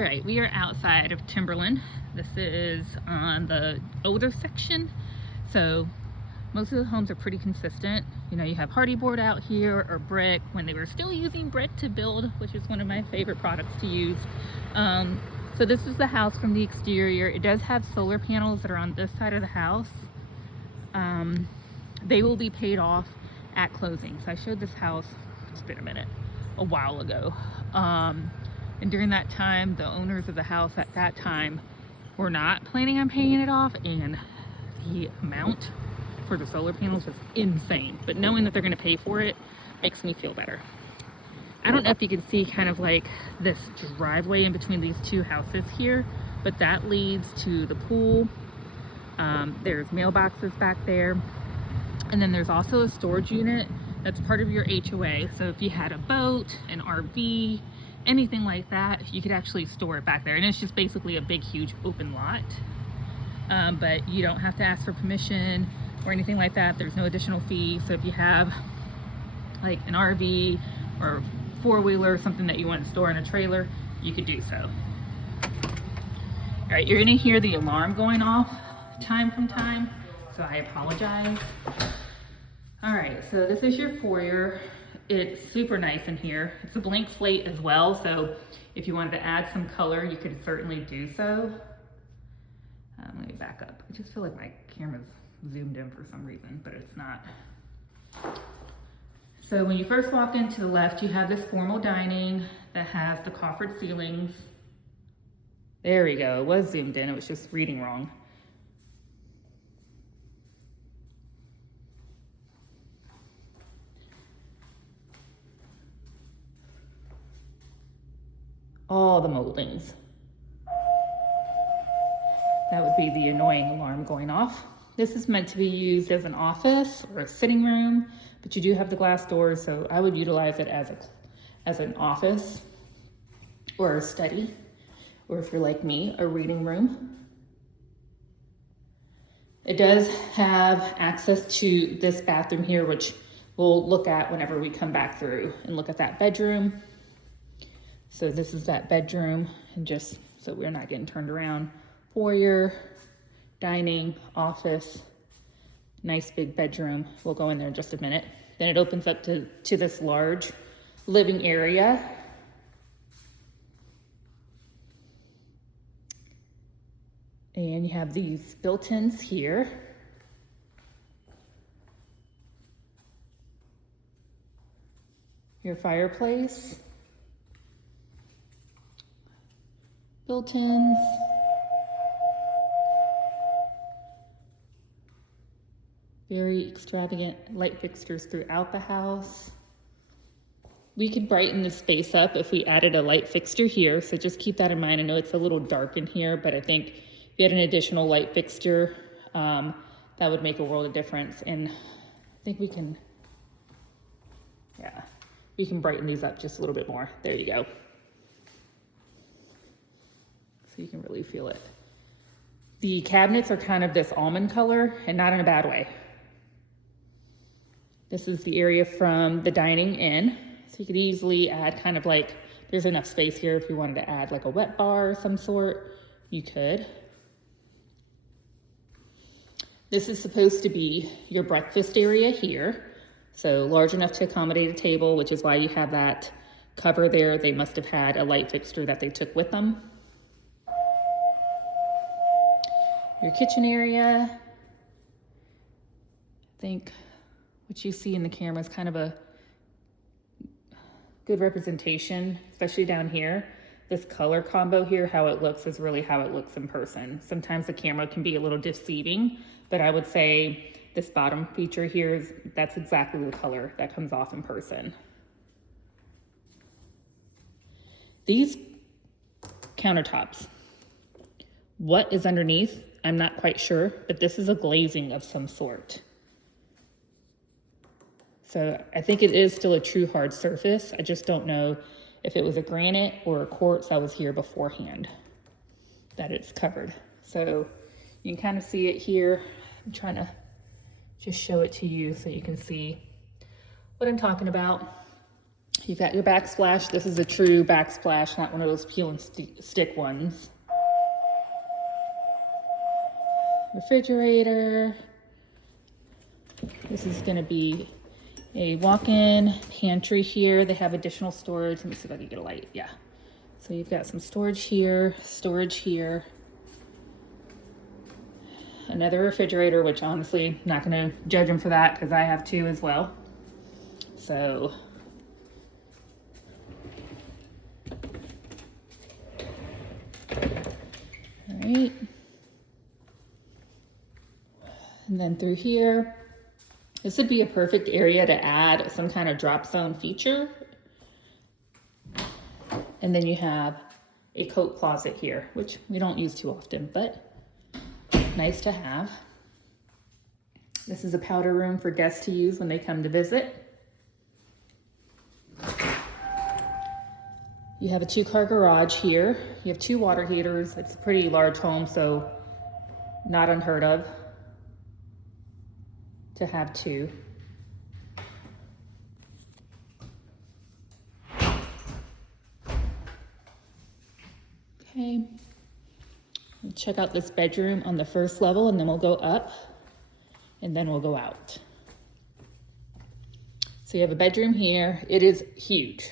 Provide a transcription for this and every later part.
All right, we are outside of Timberland. This is on the older section. So most of the homes are pretty consistent. You know, you have hardy board out here or brick when they were still using brick to build, which is one of my favorite products to use. So this is the house from the exterior. It does have solar panels that are on this side of the house. They will be paid off at closing. So I showed this house, it's been a minute, a while ago. And during that time, the owners of the house at that time were not planning on paying it off, and the amount for the solar panels was insane. But knowing that they're gonna pay for it makes me feel better. I don't know if you can see kind of like this driveway in between these two houses here, but that leads to the pool. There's mailboxes back there. And then there's also a storage unit that's part of your HOA. So if you had a boat, an RV, anything like that, you could actually store it back there. And it's just basically a big, huge open lot. But you don't have to ask for permission or anything like that. There's no additional fee. So if you have like an RV or four-wheeler, something that you want to store in a trailer, you could do so. All right, you're gonna hear the alarm going off time from time, so I apologize. All right, so this is your foyer. It's super nice in here. It's a blank slate as well, so if you wanted to add some color, you could certainly do so. Let me back up. I just feel like my camera's zoomed in for some reason, but it's not. So when you first walk in to the left, you have this formal dining that has the coffered ceilings. There we go, it was zoomed in, it was just reading wrong. All the moldings. That would be the annoying alarm going off. This is meant to be used as an office or a sitting room, but you do have the glass doors, so I would utilize it as an office or a study, or if you're like me, a reading room. It does have access to this bathroom here, which we'll look at whenever we come back through and look at that bedroom. So this is that bedroom, and just so we're not getting turned around. Foyer, dining, office, nice big bedroom. We'll go in there in just a minute. Then it opens up to this large living area. And you have these built-ins here. Your fireplace. Built-ins. Very extravagant light fixtures throughout the house. We could brighten the space up if we added a light fixture here, so just keep that in mind. I know it's a little dark in here, but I think if you had an additional light fixture, that would make a world of difference. And I think we can brighten these up just a little bit more. There you go. So you can really feel it. The cabinets are kind of this almond color, and not in a bad way. This is the area from the dining in. So you could easily add kind of like, there's enough space here if you wanted to add like a wet bar of some sort, you could. This is supposed to be your breakfast area here. So large enough to accommodate a table, which is why you have that cover there. They must have had a light fixture that they took with them. Your kitchen area. I think what you see in the camera is kind of a good representation, especially down here. This color combo here, how it looks is really how it looks in person. Sometimes the camera can be a little deceiving, but I would say this bottom feature here that's exactly the color that comes off in person. These countertops, what is underneath? I'm not quite sure, but this is a glazing of some sort. So I think it is still a true hard surface. I just don't know if it was a granite or a quartz that was here beforehand that it's covered. So you can kind of see it here. I'm trying to just show it to you so you can see what I'm talking about. You've got your backsplash. This is a true backsplash, not one of those peel and stick ones. Refrigerator. This is gonna be a walk-in pantry here. They have additional storage. Let me see if I can get a light. Yeah. So you've got some storage here, another refrigerator, which honestly, I'm not gonna judge them for that because I have two as well. So, all right. And then through here, this would be a perfect area to add some kind of drop zone feature. And then you have a coat closet here, which we don't use too often, but nice to have. This is a powder room for guests to use when they come to visit. You have a 2-car garage here. You have 2 water heaters. It's a pretty large home, so not unheard of to have 2. Okay, check out this bedroom on the first level, and then we'll go up and then we'll go out. So you have a bedroom here. It is huge.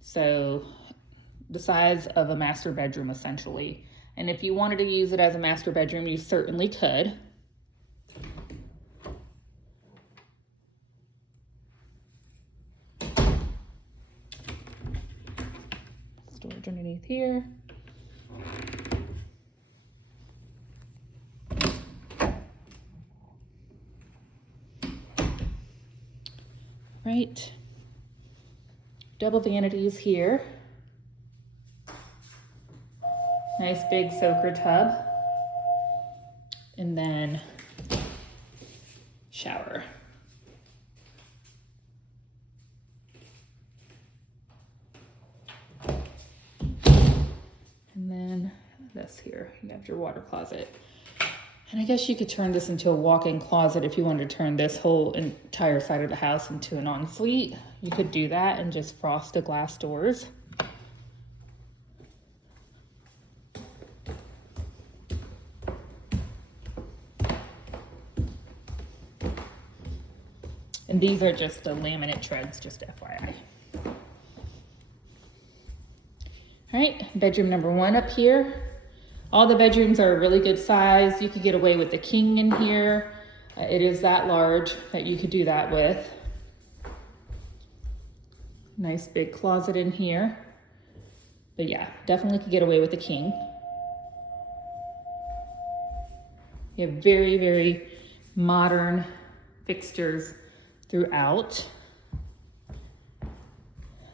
So the size of a master bedroom essentially. And if you wanted to use it as a master bedroom, you certainly could. Storage underneath here. Right. Double vanities here. Nice big soaker tub. And then shower. And then this here, you have your water closet. And I guess you could turn this into a walk-in closet if you wanted to turn this whole entire side of the house into an ensuite. You could do that and just frost the glass doors. And these are just the laminate treads, just FYI. All right, bedroom number 1 up here. All the bedrooms are a really good size. You could get away with the king in here. It is that large that you could do that with. Nice big closet in here. But yeah, definitely could get away with the king. You have very, very modern fixtures throughout.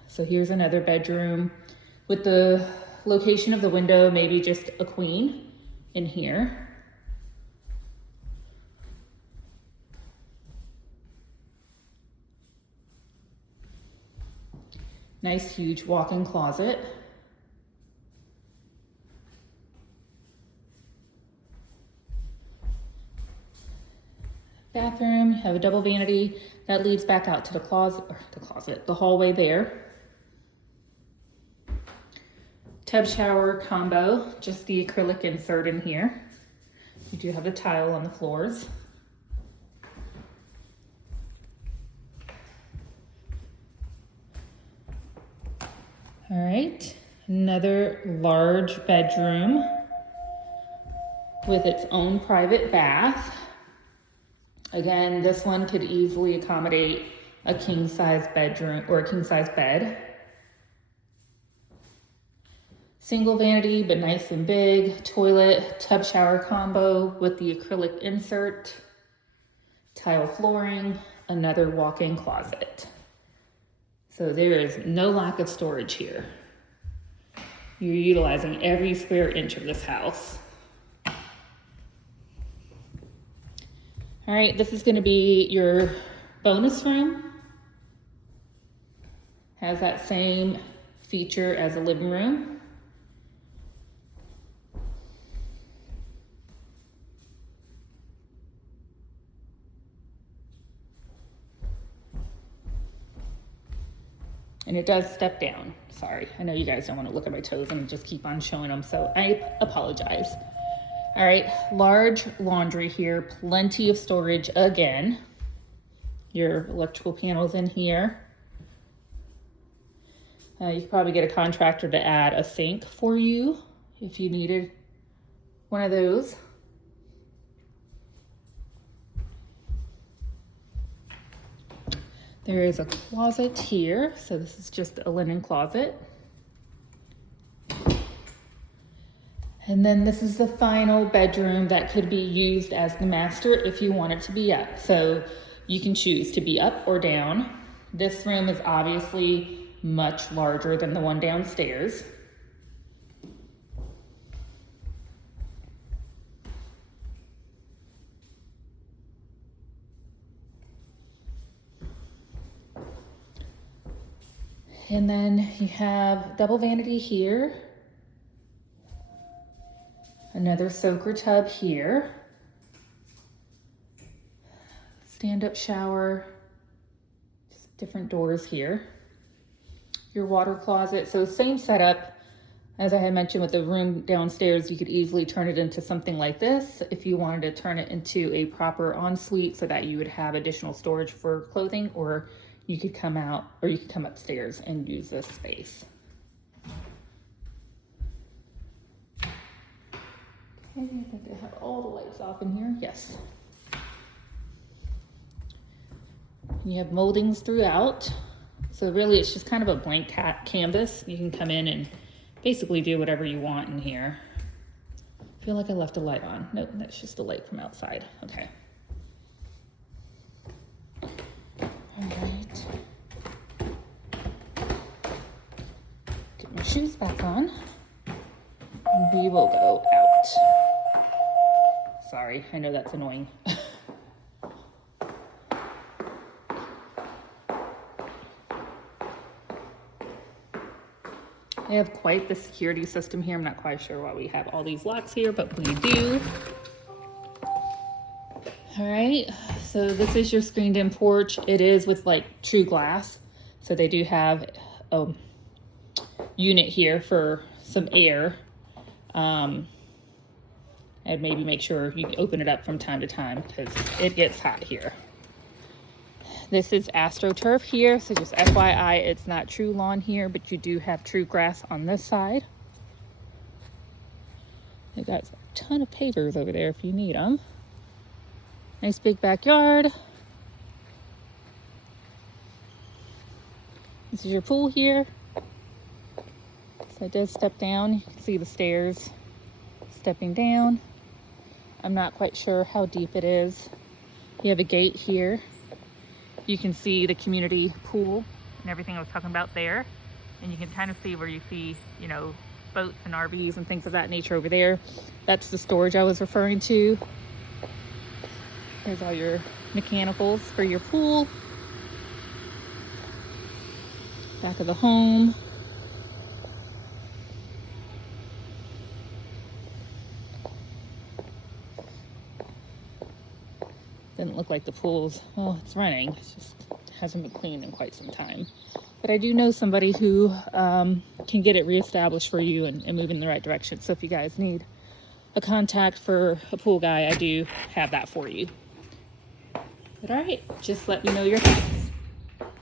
So here's another bedroom with the location of the window, maybe just a queen in here. Nice huge walk-in closet. Bathroom, you have a double vanity that leads back out to the the hallway there. Tub shower combo, just the acrylic insert in here. You do have the tile on the floors. All right, another large bedroom with its own private bath. Again, this one could easily accommodate a king-size bedroom or a king-size bed. Single vanity, but nice and big. Toilet, tub shower combo with the acrylic insert. Tile flooring, another walk-in closet. So there is no lack of storage here. You're utilizing every square inch of this house. All right, this is gonna be your bonus room. Has that same feature as a living room. And it does step down. Sorry, I know you guys don't want to look at my toes and just keep on showing them, so I apologize. All right, large laundry here, plenty of storage again. Your electrical panels in here. You could probably get a contractor to add a sink for you if you needed one of those. There is a closet here, so this is just a linen closet. And then this is the final bedroom that could be used as the master if you want it to be up. So you can choose to be up or down. This room is obviously much larger than the one downstairs. And then you have double vanity here. Another soaker tub here. Stand-up shower. Just different doors here. Your water closet. So same setup as I had mentioned with the room downstairs. You could easily turn it into something like this if you wanted to turn it into a proper ensuite so that you would have additional storage for clothing, or you could come out, or you could come upstairs and use this space. Okay, I think I have all the lights off in here. Yes. And you have moldings throughout. So really it's just kind of a blank canvas. You can come in and basically do whatever you want in here. I feel like I left a light on. Nope, that's just a light from outside. Okay. All right. Get my shoes back on. And we will go out. Sorry, I know that's annoying. They have quite the security system here. I'm not quite sure why we have all these locks here, but we do. All right, so this is your screened in porch. It is with like true glass. So they do have a unit here for some air. And maybe make sure you open it up from time to time because it gets hot here. This is AstroTurf here, so just FYI, it's not true lawn here, but you do have true grass on this side. They got a ton of pavers over there if you need them. Nice big backyard. This is your pool here. So it does step down. You can see the stairs stepping down. I'm not quite sure how deep it is. You have a gate here. You can see the community pool and everything I was talking about there. And you can kind of see where you see, you know, boats and RVs and things of that nature over there. That's the storage I was referring to. Here's all your mechanicals for your pool. Back of the home. Doesn't look like the pool's, well, it's running. It just hasn't been cleaned in quite some time. But I do know somebody who can get it reestablished for you and move in the right direction. So if you guys need a contact for a pool guy, I do have that for you. But all right, just let me know your thoughts.